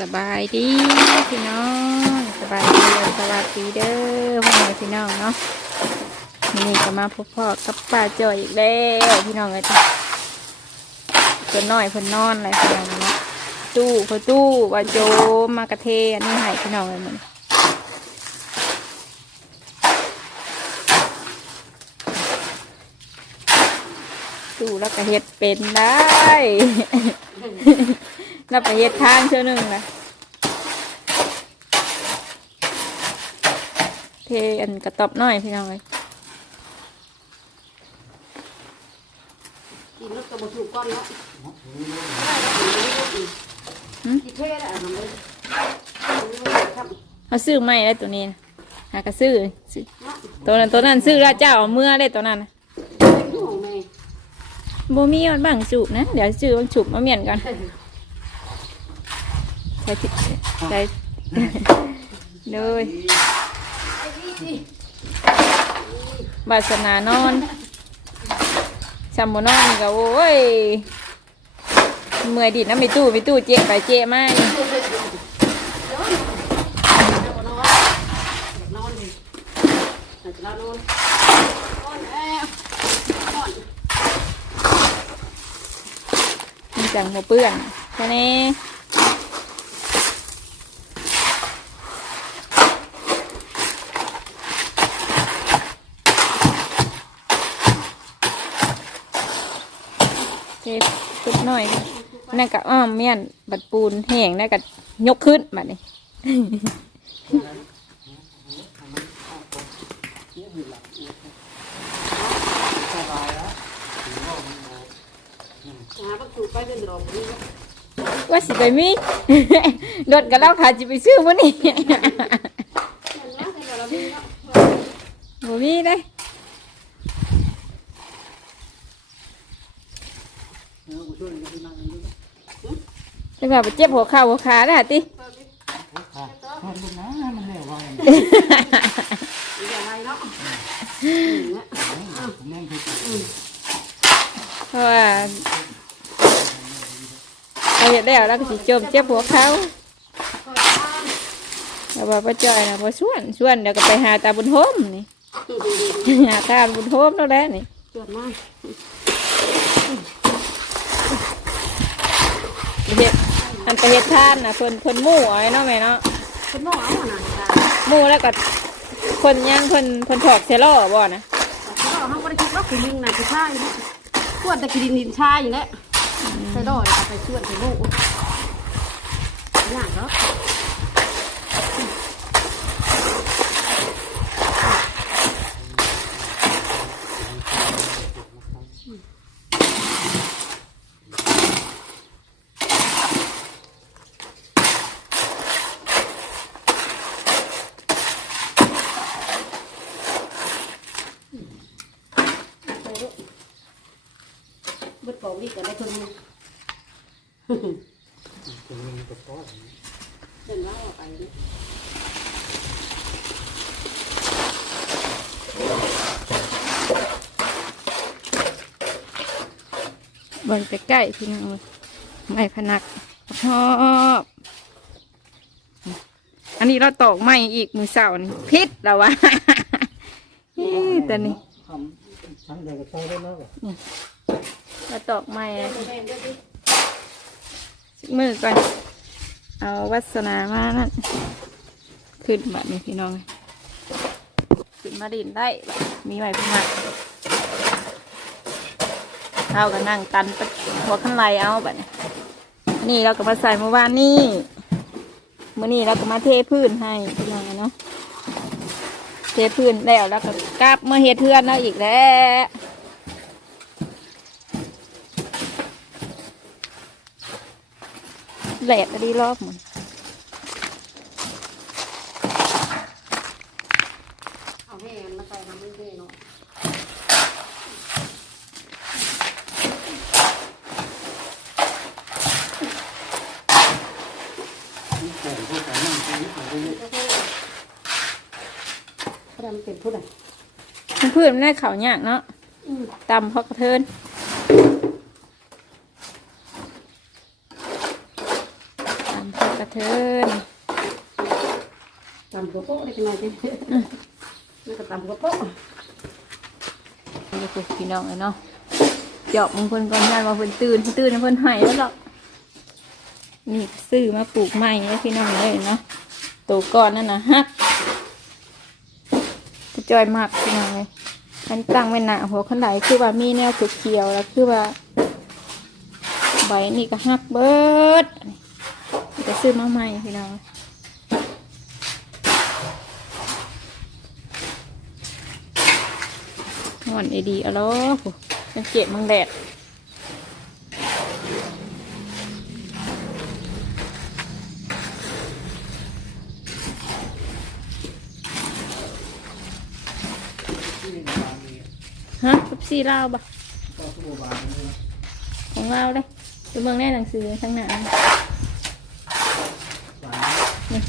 สบายดีพี่น้องสบายดีสวัสดีเด้อพ่อแม่พี่น้องเนาะนี่ก็มาพบพ่อกับป้าจอยอีกแล้วพี่น้องเลยจ้ะตัวน้อยเพิ่นนอนอะไรพี่น้องเนาะตู้เพิ่นตู้ว่าโจมากระเทอันนี้ให้พี่น้องเลยมันตู้แล้วก็เฮ็ดเป็นได้ แล้วไปเฮ็ดทางเชื่อหนึ่งนะเทอันกระตอบหน่อยพี่น้องเลยกินแล้วก็บ่ถูกก้อนเนาะหึกินเท่ได้ทำเลยครับเขาซื้อไม่ได้ตัวนี้นะหากระซื้อซื้อตัวนั้นตัวนั้นซื้อแล้วเจ้าเอาเมื่อได้ตัวนั้นนะอยู่ของแม่โบมีมันบังจูบนะ เดี๋ยวซื้อบางจูบมาเมียนกันใส่ที่ใส่เลยบาสนานอนชัมโบนอนนี่ก็โอ้ย เมื่อยดิดน้ำมีตู้มีตู้เจ๊ไปเจ๊มานอนอยากนอนเลยอยากจะนอนนอนแอบนอนมันจังโมเปื้อนแค่นี้เจ็บสุด หน่อยนั่นก็อ้อมเมียนบัดปูนแห้งนั่นก็ยกขึ้นบัดนี้หาบักถูกไปเป็นดอกนี้ว่าสิไปมีโดดกับเราขาจิไปซื้อมื้อนี้เห็นแล้วเป็นดอกนี้เนาะบ่มีได้ย จังหวะไปเจ็บหัวเข่าหัวขาได้อติอย่าเนาเพราะว่าเราเห็นแล้วเราก็สิจมเจ็บหัวเข่าแต่ว่าป้าจอยนะบ่ส่วนส่วนเดี๋ยวก็ไปหาตาบุญโฮมนี่หาตาบุญโฮมแล้วแหละนี่จวดมาก เฮ็ดอันไปเฮ็ดทานน่ะเพิ่นเพิ่นหมู่เอาไว้เนาะแม่เนาะคนน้องเอาหน่อยจ้าหมู่แล้วก็เพิ่นย่างเพิ่นเพิ่นถอกเซลอบ่นะเขาเขาไม่ได้คิดว่าคือลิงน่ะคือชายนะขวดตะกินดินชายอยู่แล้วใส่ดอยไปชวนใส่ลูกยากเนาะ เบิดกองนี่ก็ได้คนนึงเห็นว่าเอาไปนี่เบิ่งใกล้ๆพี่น้องไม้พนักชอบอันนี้เราตอกไม้อีกมือเสาร์นี่พิษแล้ววะเอ้ยแต่นี่ ทั้งเดียวก็ใช้ได้แล้วเหรอเราตอกไม้ม่ด้วยดิมือก่อน เอาวัสนามานั่นขึ้นแบบนี้พี่น้องขึ้นมาดินได้ มีไม้พนักเอาก็นั่งตันไปหัวขั้นไหลเอาแบบนี้นนี่เราก็มาใส่เมื่อวานนี่มื่อนี้เราก็มาเทพื้นให้พี่น้องเนาะเทพื้นแล้วแล้วก็กลับมาเฮ็ดเทือนแล้วอีกแล้ว แหลกก็ดีรอบหมดเอาให้มันมาใส่ทำไม่ได้เนาะแต่พวกการนั่งชีวิตมันก็เยอะเพราะมันเป็นผู้ใดพื้นมันได้เขาวยากเนาะตำเพราะกระเทินตำเพราะกระเทินำกระโปะได้ขนาดนี้นี่ก็ตำกระโปะนี่คือพี่น้องเลยเนาะเจาะมึงเพิ่นก่อนงานว่าเพิ่นตื่นเพิ่นตื่นแล้วเพิ่นหายแล้วหรอกนี่ซื้อมาปลูกใหม่แล้วพี่น้องเลยเนาะตัวก่อนนั่นนะฮักจะจอยมากพี่น้องเลยอันนี้ตั้งไว้หนาหัวขันไดคือว่ามีแนวเขียวๆแล้วคือว่าใบนี่ก็ฮักเบิดจะซื้อมาใหม่พี่น้อง อนไอดีเอาล้อผู้มันเจ็บมังแดดฮะกับซีลาวบะของเราเลยไปเบิ่งในหนังสือทั้งหน้านี่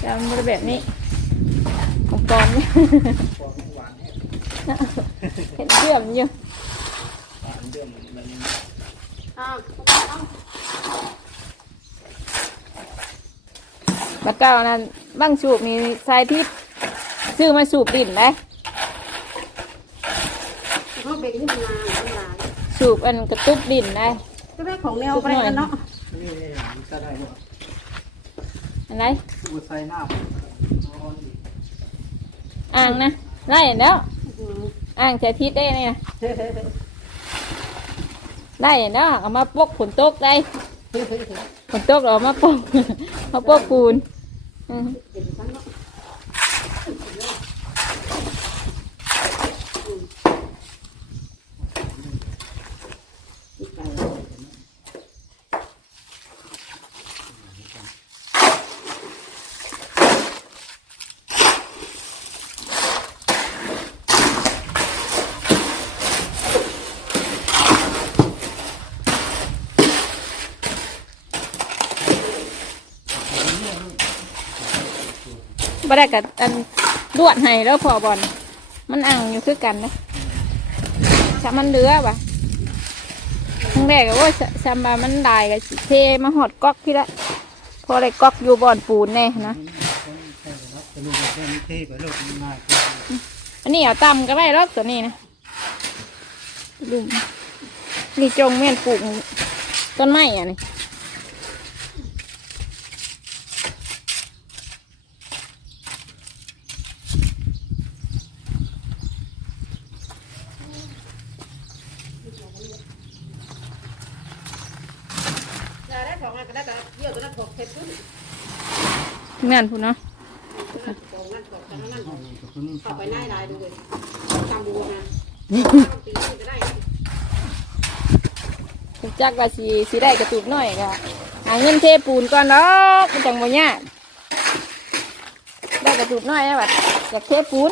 จะเอามาแบบนี้ ของปอมเนี่ย เห็นเชื่อมอยู่อ้าวแล้วก็นั้นบ้างสูบมีทรายทิพย์ซื้อมาสูบดินเลยเขาเบรกที่มันนานมันนานสูบอันกระตุกดินได้ก็ได้ของแนวไปกันเนาะนี่มันก็ได้หมดอะไรตัวใส่หน้าอ่างนะไล่แล้ว อ่างใช้ทิศได้เนี่ยได้แล้วเอามาปกฝนตกได้ฝนตกเอามาปกมาปกปูน บ่ได้กับอันลวดให้แล้วพอบอลมันอ่างอยู่คือกันนะชะมันเรือปะครั้งแรกก็ว่าชำบามันลายกับเทมาหอดก๊อกพี่ละพอได้ก๊อกอยู่บอนปูนแน่นะอันนี้เอาตำก็ได้รอบตัวนี้นะลุมนี่จงแม่นปลูกต้นไม้อะนี่ ก็ได้แต่เยี่ยวตัวนั้นของเพชรพุ่นงานพูนเนาะของนั่นของนั่นนั่นกับคนนี้เข้าไปได้ได้ดูเลยจำดูนะปีนี้ก็ได้จักว่าสีสีได้กระตุกหน่อยก็หาเงินเทปูนก่อนเนาะมันจังบ่ยากได้กระตุกหน่อยนะบัดอยากเทปูน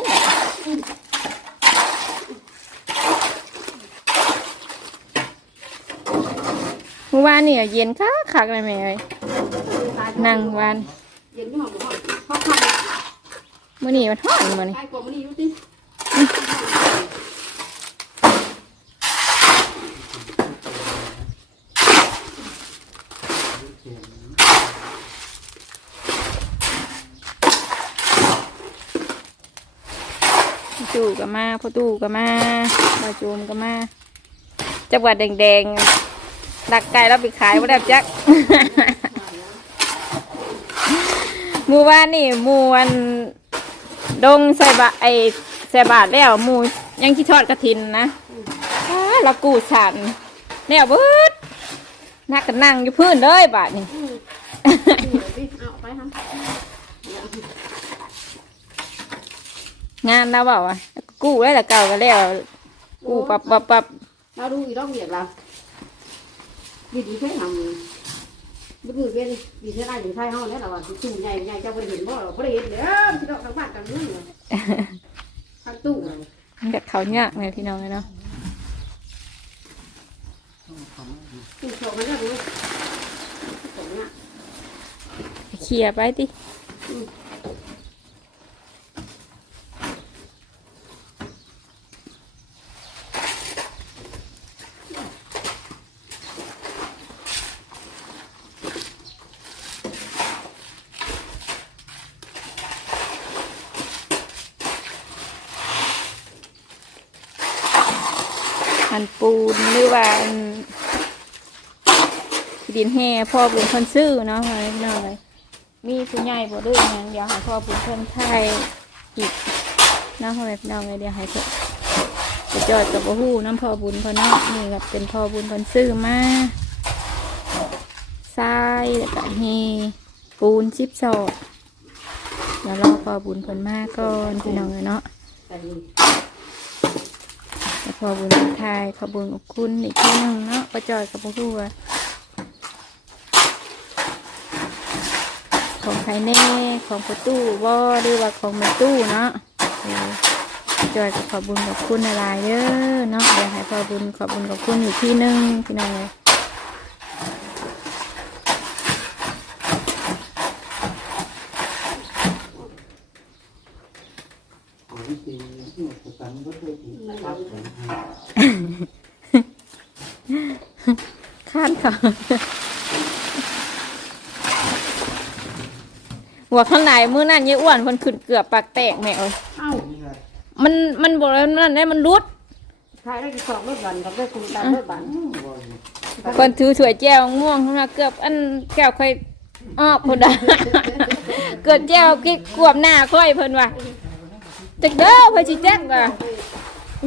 มื่อวานนี่อะเย็นคักคักเลยแม่เอ้ยนั่งวานเย็นที่ห้องห้องห้องทำมื่อนี้มันฮ้อนมื่อนี้ไอ้กลมนี่รู้สิจู่ก็มาพ่อตู่ก็มาบาจูมก็มาจังหวัดแดงๆ ดักไก่แล้วไปขายว่าได้จักหมู่บ้านนี่หมู่วันดงใส่บาไอใส่บาทแล้วหมู่ยังที่ทอดกระถินนะอ้าเรากูสันแล้วเบิดนักกันนั่งอยู่พื้นเลยบาทนี่งานเราเปล่าอะกู้ได้ละเก่าก็แล้วกู้ปับปับปับเราดูอีกรอบเหยียบเราดียวเจ้า บริเห็นบ่หรอบ่ได้เห็นเด้อพี่น้องทางบ้านกันนู่นทางตู้มันกัดเขายากเลยพี่น้องเลยเนาะตู้โชว์กันเนี่ยดูตรงเนี้ยเคลียร์ไปติ อันปูนหรือว่าอันดินแห่พ่อบุญคนซื้อเนาะอะไรนั่นเลยมีผู้ใหญ่บ่ด้วยหยังเดี๋ยวให้พ่อบุญคนไทยอีกเน้องอะไรน้องเลยเดี๋ยวให้เถอะจะจอดกับบ่ฮู้น้ำพ่อบุญเพนเนาะนี่ก็เป็นพ่อบุญคนซื้อมาทรายแล้วก็เฮปูนชิบสอดเดี๋ยวรอพ่อบุญคนมาก่อนพี่น้องเลยเนาะ อบุญทายขบุญอุคุณอีกทีหนึ่งเนาะประจอยกับพวกว่าของใครแน่ของประตูบ่หรือว่าของประตู้เนาะประจอยกับขอบุญขอบคุณอะไรเด้อเนาะเดี๋ยวให้ขอบุญขอบุญขอบคุณอีกทีหนึ่งพี่น้องเลย ของจริงที่ประกันก็เคยติดครับข้านค่ะหัวข้างในมือนั่นยี่อ้วนคนขึ้นเกือบปากแตกแม่เอ้ยเอ้านี่ไงมันมันบอกแล้วนั่นได้มันรุดทายได้สองรถบันกับได้คุณตามรถบันว่าคนถือถ้วยแก้วง่วงขึ้นมาเกือบอันแก้วค่อยออกคนดาเกิดแก้วกิกวบหน้าค่อยเพิ่นว่า จักเด้อพิ่นสิแจ๊กว่า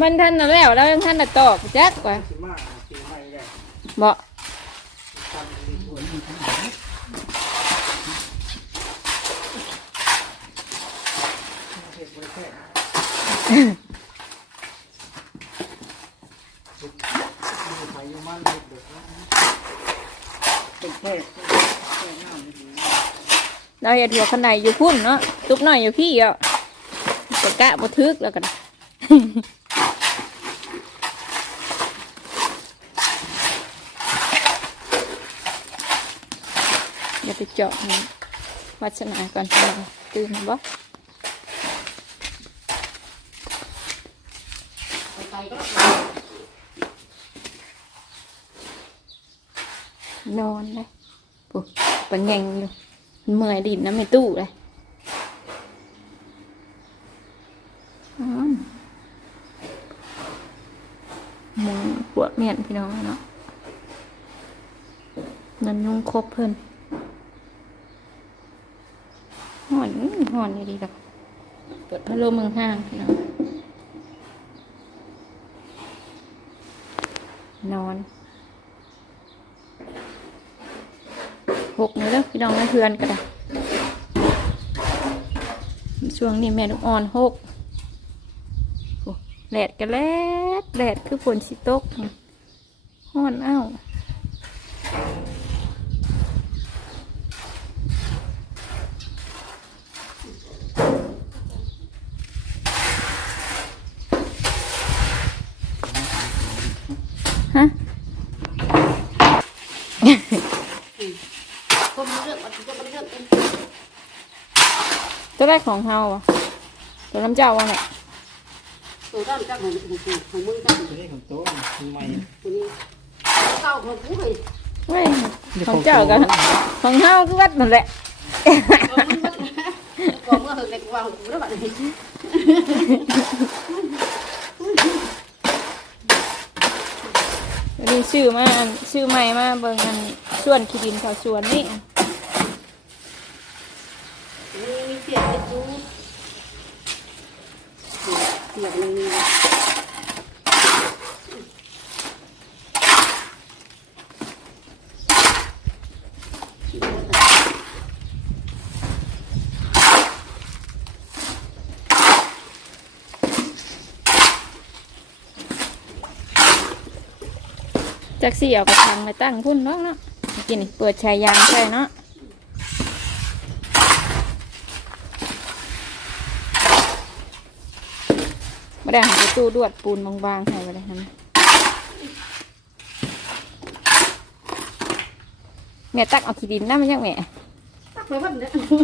มันทันน่ะแล้วแล้วยังทันน่ะตอกแจ๊กว่าสิมาสิด้บ่ทำในสวนมีทั้งหมดเห็ดบริแค่ไปอยู่มันเห็ดเด็กเป็นแค่แค่น้ำนี่เราอย่าถั่วข้างในอยู่พุ่นเนาะตุกหน่อยอยู่พี่อะ ก็กะบ่ทึกแล้วกันอย่าไปเจาะมันวัชนาก่อนพี่น้องตื่นบ่ไปก็นอนเลยปุ๊บปังแงงอยู่มันเมื่อยดินน้ำในตู้เลยอืมหมูปวดเมียนพี่น้องเนาะนันยุงครบเพิ่นห่อนอื้อห่อนดีๆดอกเปิดพัดลมเมืองห้างพี่น้องนอนหกนี่แล้วพี่น้องเพื่อนก็ได้ช่วงนี้แม่ลูกอ่อนหกโอ้แดดกันแลดแดดคือฝนสิตก ห้อนเอ้าฮะตัวแรกของเฮาอะตัวน้ำเจ้าว่ะแม่ยตัวด้านจ้าของของมึงจ้าจะได้ของโต๊ะคือไม่ตัวนี้ เก้าของกูเลยเว้ยของเจ้ากันของเฮาคือวัดนั่นแหละก่อนเมื่อเด็กวางกูแล้วบัดนี้วันนี้ชื่อมาอันชื่อใหม่มาเบิ่งอันส่วนขี้ดินเขาสวนนี่มีเสียงเป็นจูเสียงมันมี จักสี่เอากระถางมาตั้งพุ่นเนาะเนาะกินนี่เปิดชายยางใช่เนาะไม่ได้หาประตูดวดปูนบางๆให้ไปเลยนะแม่ตักเอาขี้ดินน้ำมาจากแม่ตักไปวันนี้จุดมือ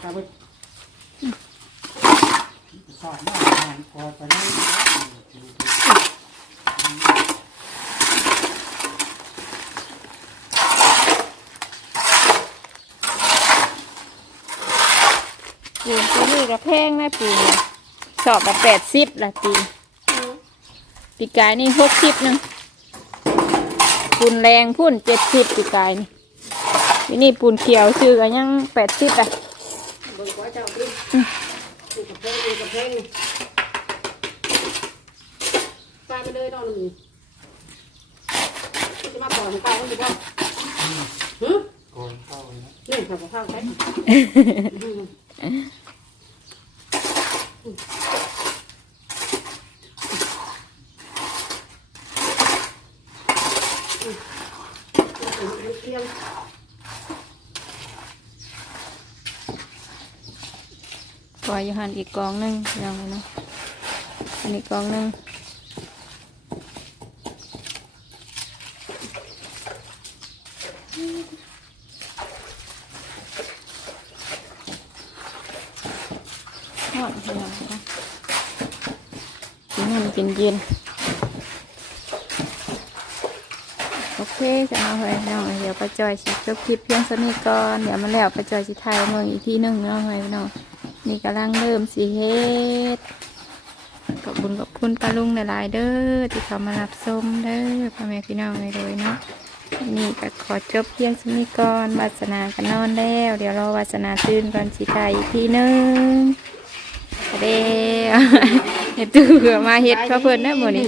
เพียงรถดิรถขายยาตาเบิดสอนมากงานพอไปเลยปูนตัวนี้ก็แพงนะปูนสอบละแปดสิบละปีปีกายนี่หกสิบนึงปูนแรงพุ่นเจ็ดสิบปีกายนี่นี่ปูนเขียวซื้อกันยังแปดสิบอะ บิ่งขอเจ้าดิดูกับเพลงดูกับเพลงตายไปเลยดอกหนึ่งจะมาปล่อยให้ตายเขาอยู่บ่หึโกนเข้านะนี่ขับข้าวใช้เตรียม ปล่อยอยู่หันอีกกองหนึงยังไงเนาะอันนี้กองหนึงทอดไปหน่อยนะกินให้มันเย็นโอเคจะเอาไปน้องเดี๋ยวป้าจอยสิจบคลิปเพียงสนี้ก่อนเดี๋ยวมาแล้วป้าจอยสิถ่ายเมืองอีกทีหนึ่งเนาะให้น้อง นี่กำลังเริ่มสีเฮ็ดขอบคุญขอบคุณป้าลุงหลายๆเด้อที่เขามารับชมเด้อพ่อแม่พี่น้องเลยเลยนาะนี่ก็ขอจบเพียงสนี้ก่อนวาสนากันนอนแล้ว เดี๋ยวรอวาสนาตื่นก่อนสิไทยอีกทีหนึงเด้อเฮ็ดตู้เหือมาเฮ็ดเขาเพิ่นได้อหมนี่